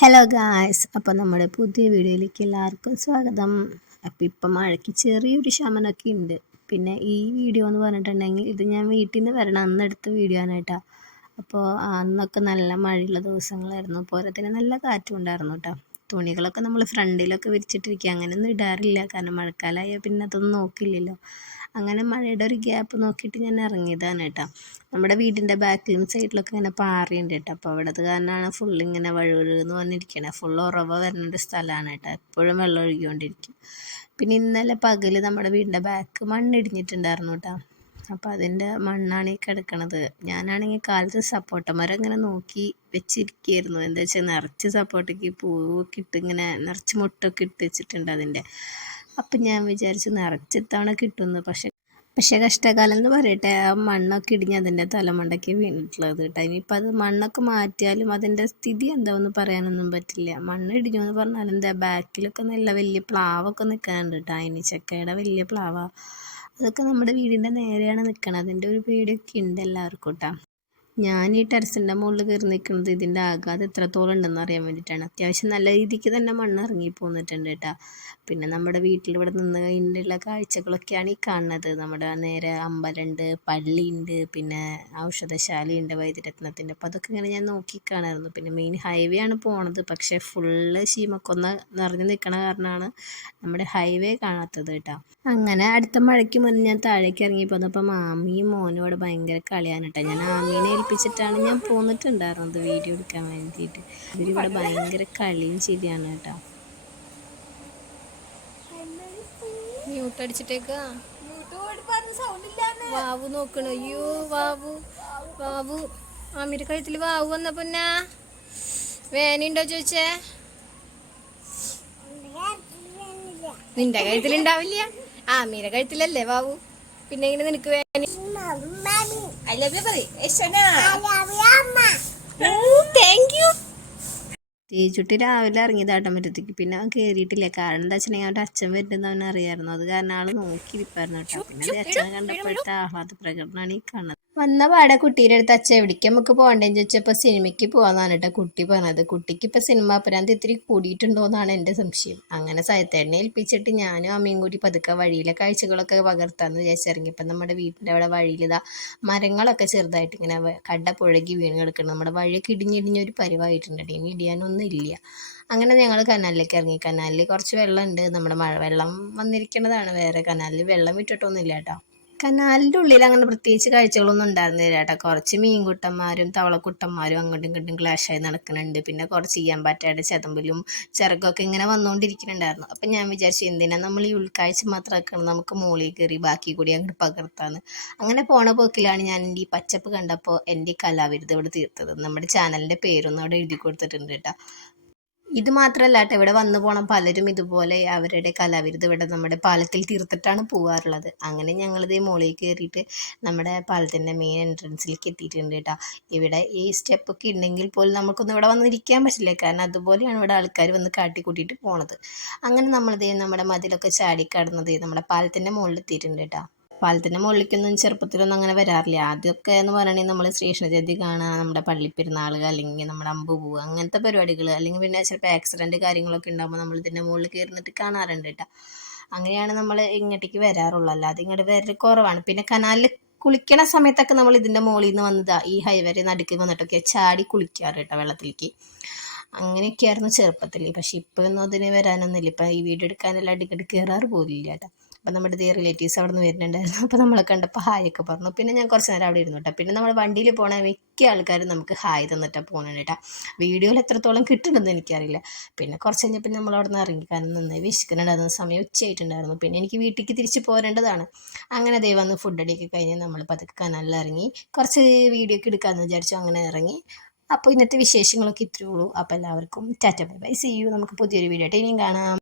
Hello guys അപ്പോൾ നമ്മുടെ പുതിയ വീഡിയോയിലേക്ക് എല്ലാവർക്കും സ്വാഗതം. അപ്പോൾ ഇപ്പം മഴയ്ക്ക് ചെറിയൊരു ശമനമൊക്കെ ഉണ്ട്. പിന്നെ ഈ വീഡിയോ എന്ന് പറഞ്ഞിട്ടുണ്ടെങ്കിൽ ഇത് ഞാൻ വീട്ടിൽ നിന്ന് വരണം. അന്നെടുത്ത വീഡിയോ ആണ് കേട്ടോ. അപ്പോൾ അന്നൊക്കെ നല്ല മഴയുള്ള ദിവസങ്ങളായിരുന്നു. പോരാത്തിന് നല്ല കാറ്റും ഉണ്ടായിരുന്നു കേട്ടോ. തുണികളൊക്കെ നമ്മൾ ഫ്രണ്ടിലൊക്കെ വിരിച്ചിട്ടിരിക്കുക. അങ്ങനെയൊന്നും ഇടാറില്ല. കാരണം മഴക്കാലമായാൽ പിന്നെ അതൊന്നും നോക്കില്ലല്ലോ. അങ്ങനെ മഴയുടെ ഒരു ഗ്യാപ്പ് നോക്കിയിട്ട് ഞാൻ ഇറങ്ങിയതാണ് കേട്ടോ. നമ്മുടെ വീടിന്റെ ബാക്കിലും സൈഡിലൊക്കെ ഇങ്ങനെ പാറയുണ്ട് കേട്ടോ. അപ്പോൾ അവിടെ അത് കാരണമാണ് ഫുൾ ഇങ്ങനെ വഴുവഴുന്ന് വന്നിരിക്കണേ. ഫുൾ ഉറവ വരുന്ന ഒരു സ്ഥലമാണ് കേട്ടോ. എപ്പോഴും വെള്ളം ഒഴുകിക്കൊണ്ടിരിക്കും. പിന്നെ ഇന്നലെ പകൽ നമ്മുടെ വീടിന്റെ ബാക്ക് മണ്ണിടിഞ്ഞിട്ടുണ്ടായിരുന്നു കേട്ടോ. അപ്പോൾ അതിന്റെ മണ്ണാണ് ഈ കിടക്കണത്. ഞാനാണെങ്കിൽ കാലത്ത് സപ്പോട്ട മരം ഇങ്ങനെ നോക്കി വെച്ചിരിക്കുകയായിരുന്നു എന്താ വെച്ചാൽ നിറച്ച് സപ്പോട്ടയ്ക്ക് പൂവൊക്കെ ഇട്ട് ഇങ്ങനെ നിറച്ച് മുട്ടൊക്കെ ഇട്ട് വെച്ചിട്ടുണ്ട് അതിന്റെ അപ്പം ഞാൻ വിചാരിച്ചു നിറച്ച് ഇത്തവണ കിട്ടുമെന്ന് പക്ഷെ പക്ഷെ കഷ്ടകാലം എന്ന് പറയട്ടെ ആ മണ്ണൊക്കെ ഇടിഞ്ഞ് അതിന്റെ തലമണ്ടയ്ക്ക് വീണിട്ടുള്ളത് കേട്ടോ. ഇനിയിപ്പോൾ അത് മണ്ണൊക്കെ മാറ്റിയാലും അതിന്റെ സ്ഥിതി എന്താണെന്ന് പറയാനൊന്നും പറ്റില്ല. മണ്ണ് ഇടിഞ്ഞു എന്ന് പറഞ്ഞാൽ എന്താ ബാക്കിലൊക്കെ നല്ല വലിയ പ്ലാവൊക്കെ നിൽക്കാനുണ്ട് കേട്ടോ. അതിന് ചക്കയുടെ വലിയ പ്ലാവ. അതൊക്കെ നമ്മുടെ വീടിന്റെ നേരെയാണ് നിൽക്കണത്. അതിന്റെ ഒരു പേടിയൊക്കെ ഉണ്ട് എല്ലാവർക്കും കേട്ടോ ഞാൻ ഈ ടെറസിന്റെ മുകളിൽ കയറി നിൽക്കുന്നത് ഇതിന്റെ ആഘാതം എത്രത്തോളം ഉണ്ടെന്ന് അറിയാൻ വേണ്ടിയിട്ടാണ്. അത്യാവശ്യം നല്ല രീതിക്ക് തന്നെ മണ്ണ് ഇറങ്ങി പോന്നിട്ടുണ്ട് കേട്ടോ. പിന്നെ നമ്മുടെ വീട്ടിൽ ഇവിടെ നിന്ന് കഴിഞ്ഞിട്ടുള്ള കാഴ്ചകളൊക്കെയാണ് ഈ കാണുന്നത്. നമ്മുടെ നേരെ അമ്പലമുണ്ട് പള്ളിയുണ്ട് പിന്നെ ഔഷധശാലയുണ്ട് വൈദ്യരത്നത്തിന്റെ അപ്പോൾ അതൊക്കെ ഇങ്ങനെ ഞാൻ നോക്കി കാണാമായിരുന്നു പിന്നെ മെയിൻ ഹൈവേ ആണ് പോണത്. പക്ഷേ ഫുള്ള് ശീമക്കൊന്ന നിറഞ്ഞു നിൽക്കണ കാരണമാണ് നമ്മുടെ ഹൈവേ കാണാത്തത് കേട്ടോ. അങ്ങനെ അടുത്ത മഴയ്ക്ക് മുന്നേ ഞാൻ താഴേക്ക് ഇറങ്ങി പോന്നപ്പോൾ മാമിയും മോനും ഇവിടെ ഭയങ്കര കളിയാണ് കേട്ടോ ഞാൻ ആമീനെ ഏൽപ്പിച്ചിട്ടാണ് ഞാൻ പോന്നിട്ടുണ്ടായിരുന്നത് വീഡിയോ എടുക്കാൻ വേണ്ടിയിട്ട്. ഇവരിവിടെ ഭയങ്കര കളിയും ശരിയാണ് കേട്ടോ. മ്യൂട്ട് അടിച്ചിട്ടേക്ക. വാവു നോക്കണ. അയ്യോ വാവു. വാവു. ആമിയുടെ കഴുത്തിൽ വാവു വന്ന പൊന്നാ. വേനുണ്ടോ ചോദിച്ചേ? നിന്റെ കഴുത്തിലുണ്ടാവില്ല ആമീര കഴുത്തിലല്ലേ വാവു? പിന്നെ ഇങ്ങനെ നിനക്ക് വേന ഐ ലവ് യു പറയ് താങ്ക് യു തേച്ചുട്ടി രാവിലെ ഇറങ്ങിയതാട്ടം പറ്റത്തേക്ക്. പിന്നെ അവൻ കയറിയിട്ടില്ല കാരണം എന്താ വെച്ചിട്ടുണ്ടെങ്കിൽ അവന്റെ അച്ഛൻ വരുന്നത് അവൻ അറിയായിരുന്നു അത് കാരണം ആൾ നോക്കിയിരിപ്പായിരുന്നു കേട്ടോ. പിന്നെ അച്ഛനെ കണ്ടപ്പോഴത്തെ ആഹ്ലാദ പ്രകടനമാണ് ഈ കാണുന്നത്. വന്ന പാടെ കുട്ടീന്റെ അടുത്ത് അച്ഛൻ എവിടേക്ക് നമുക്ക് പോകണ്ടേന്ന് ചോദിച്ചപ്പോൾ സിനിമയ്ക്ക് പോകാന്നാണ് കേട്ടോ കുട്ടി പറഞ്ഞത്. കുട്ടിക്ക് ഇപ്പം സിനിമ അപരാന്ത് ഇത്തിരി കൂടിയിട്ടുണ്ടോ എന്നാണ് എന്റെ സംശയം. അങ്ങനെ സയത്തേടനെ ഏൽപ്പിച്ചിട്ട് ഞാനും അമ്മയും കൂടി പതുക്കെ വഴിയിലെ കാഴ്ചകളൊക്കെ പകർത്താന്ന് വിചാരിച്ചിറങ്ങിയപ്പം നമ്മുടെ വീട്ടിന്റെ അവിടെ വഴിയിലിതാ മരങ്ങളൊക്കെ ചെറുതായിട്ട് ഇങ്ങനെ കട പുഴകി വീണ് കിടക്കണം നമ്മുടെ വഴിയൊക്കെ ഇടിഞ്ഞിടിഞ്ഞൊരു പരിവായിട്ടുണ്ട്. ഇനി ഇടിയാനൊന്നും ഇല്ല. അങ്ങനെ ഞങ്ങൾ കനാലിലേക്ക് ഇറങ്ങി. കനാലിൽ കുറച്ച് വെള്ളമുണ്ട്. നമ്മുടെ മഴ വെള്ളം വന്നിരിക്കുന്നതാണ് വേറെ കനാലിൽ വെള്ളം വിട്ടിട്ടൊന്നുമില്ല കേട്ടോ കനാലിന്റെ ഉള്ളിൽ അങ്ങനെ പ്രത്യേകിച്ച് കാഴ്ചകളൊന്നും ഉണ്ടായിരുന്നില്ല കേട്ടോ. കുറച്ച് മീൻകുട്ടന്മാരും തവളക്കുട്ടന്മാരും അങ്ങോട്ടും ഇങ്ങോട്ടും ക്ലാഷായി നടക്കുന്നുണ്ട്. പിന്നെ കുറച്ച് ചെയ്യാൻ പറ്റാതെ ചതമ്പലും ചിറകൊക്കെ ഇങ്ങനെ വന്നുകൊണ്ടിരിക്കുന്നുണ്ടായിരുന്നു. അപ്പം ഞാൻ വിചാരിച്ചു എന്തിനാ നമ്മൾ ഈ ഉൾക്കാഴ്ച മാത്രം ആക്കണം നമുക്ക് മുകളിൽ കയറി ബാക്കി കൂടി അങ്ങോട്ട് പകർത്താന്ന്. അങ്ങനെ പോണ പോക്കിലാണ് ഞാൻ എന്റെ ഈ പച്ചപ്പ് കണ്ടപ്പോൾ എന്റെ കലാവിരുദ്ധ ഇവിടെ തീർത്തത്. നമ്മുടെ ചാനലിന്റെ പേരൊന്നും അവിടെ എഴുതി കൊടുത്തിട്ടുണ്ട് കേട്ടോ. ഇത് മാത്രമല്ല ഇവിടെ വന്നു പോണം. പലരും ഇതുപോലെ അവരുടെ കലാവിരുത് ഇവിടെ നമ്മുടെ പാലത്തിൽ തീർത്തിട്ടാണ് പോവാറുള്ളത്. അങ്ങനെ ഞങ്ങൾ ഞങ്ങളിത് മുകളിൽ കയറിയിട്ട് നമ്മുടെ പാലത്തിന്റെ മെയിൻ എൻട്രൻസിലേക്ക് എത്തിയിട്ടുണ്ട് കേട്ടോ. ഇവിടെ ഈ സ്റ്റെപ്പൊക്കെ ഉണ്ടെങ്കിൽ പോലും നമുക്കൊന്നും ഇവിടെ വന്നിരിക്കാൻ പറ്റില്ല. കാരണം അതുപോലെയാണ് ഇവിടെ ആൾക്കാർ വന്ന് കാട്ടിക്കൂട്ടിയിട്ട് പോണത്. അങ്ങനെ നമ്മളിത് നമ്മുടെ മതിലൊക്കെ ചാടി കടന്നത് നമ്മുടെ പാലത്തിന്റെ മുകളിൽ എത്തിയിട്ടുണ്ട് കേട്ടോ. പാലത്തിന്റെ മുകളിലേക്കൊന്നും ചെറുപ്പത്തിലൊന്നും അങ്ങനെ വരാറില്ല. ആദ്യമൊക്കെ എന്ന് പറയുകയാണെങ്കിൽ നമ്മൾ ശ്രീകൃഷ്ണജയന്തി കാണുക നമ്മുടെ പള്ളിപ്പെരുന്നാൾ അല്ലെങ്കിൽ നമ്മുടെ അമ്പ് പോവുക അങ്ങനത്തെ പരിപാടികൾ അല്ലെങ്കിൽ പിന്നെ ചിലപ്പോൾ ആക്സിഡന്റ് കാര്യങ്ങളൊക്കെ ഉണ്ടാകുമ്പോൾ നമ്മൾ ഇതിന്റെ മുകളിൽ കയറിന്നിട്ട് കാണാറുണ്ട് കേട്ടോ. അങ്ങനെയാണ് നമ്മൾ ഇങ്ങോട്ടേക്ക് വരാറുള്ളൂ. അല്ലാതെ ഇങ്ങോട്ട് വരൽ കുറവാണ്. പിന്നെ കനാലിൽ കുളിക്കണ സമയത്തൊക്കെ നമ്മൾ ഇതിന്റെ മുകളിൽ നിന്ന് വന്നതാ. ഈ ഹൈവരെ നടുക്ക് വന്നിട്ടൊക്കെ ചാടി കുളിക്കാറ് കേട്ടോ വെള്ളത്തിലേക്ക്. അങ്ങനെയൊക്കെയായിരുന്നു ചെറുപ്പത്തിൽ പക്ഷെ ഇപ്പോഴൊന്നും അതിന് വരാനൊന്നുമില്ല. ഇപ്പം ഈ വീഡിയോ എടുക്കാനെല്ലാം അടിക്കടി കയറാറ് പോലില്ല കേട്ടോ. അപ്പം നമ്മുടെ ഇതേ റിലേറ്റീവ്സ് അവിടെ നിന്ന് വരുന്നുണ്ടായിരുന്നു. അപ്പോൾ നമ്മളെ കണ്ടപ്പോൾ ഹായ് ഒക്കെ പറഞ്ഞു. പിന്നെ ഞാൻ കുറച്ച് നേരം അവിടെ ഇരുന്നു കേട്ടോ. പിന്നെ നമ്മൾ വണ്ടിയിൽ പോണ മിക്ക ആൾക്കാരും നമുക്ക് ഹായ് തന്നിട്ടാണ് പോകുന്നത് കേട്ടോ. വീഡിയോയിൽ എത്രത്തോളം കിട്ടുന്നുണ്ടെന്ന് എനിക്കറിയില്ല. പിന്നെ കുറച്ച് കഴിഞ്ഞപ്പോൾ നമ്മൾ അവിടെ നിന്ന് ഇറങ്ങി. കാരണം നന്നായി വിശക്കുന്നുണ്ടായിരുന്ന. സമയം ഉച്ചയായിട്ടുണ്ടായിരുന്നു. പിന്നെ എനിക്ക് വീട്ടിലേക്ക് തിരിച്ച് പോരേണ്ടതാണ്. അങ്ങനെ ദേ വന്ന് ഫുഡ് അടിയൊക്കെ കഴിഞ്ഞ് നമ്മൾ പതുക്കെ കനാലിൽ ഇറങ്ങി. കുറച്ച് വീഡിയോ ഒക്കെ എടുക്കാമെന്ന് വിചാരിച്ചു. അങ്ങനെ ഇറങ്ങി. അപ്പോൾ ഇന്നത്തെ വിശേഷങ്ങളൊക്കെ ഇത്രയേ ഉള്ളൂ. അപ്പോൾ എല്ലാവർക്കും tata bye bye. See you നമുക്ക് പുതിയൊരു വീഡിയോ ആയിട്ട് ഇനിയും കാണാം.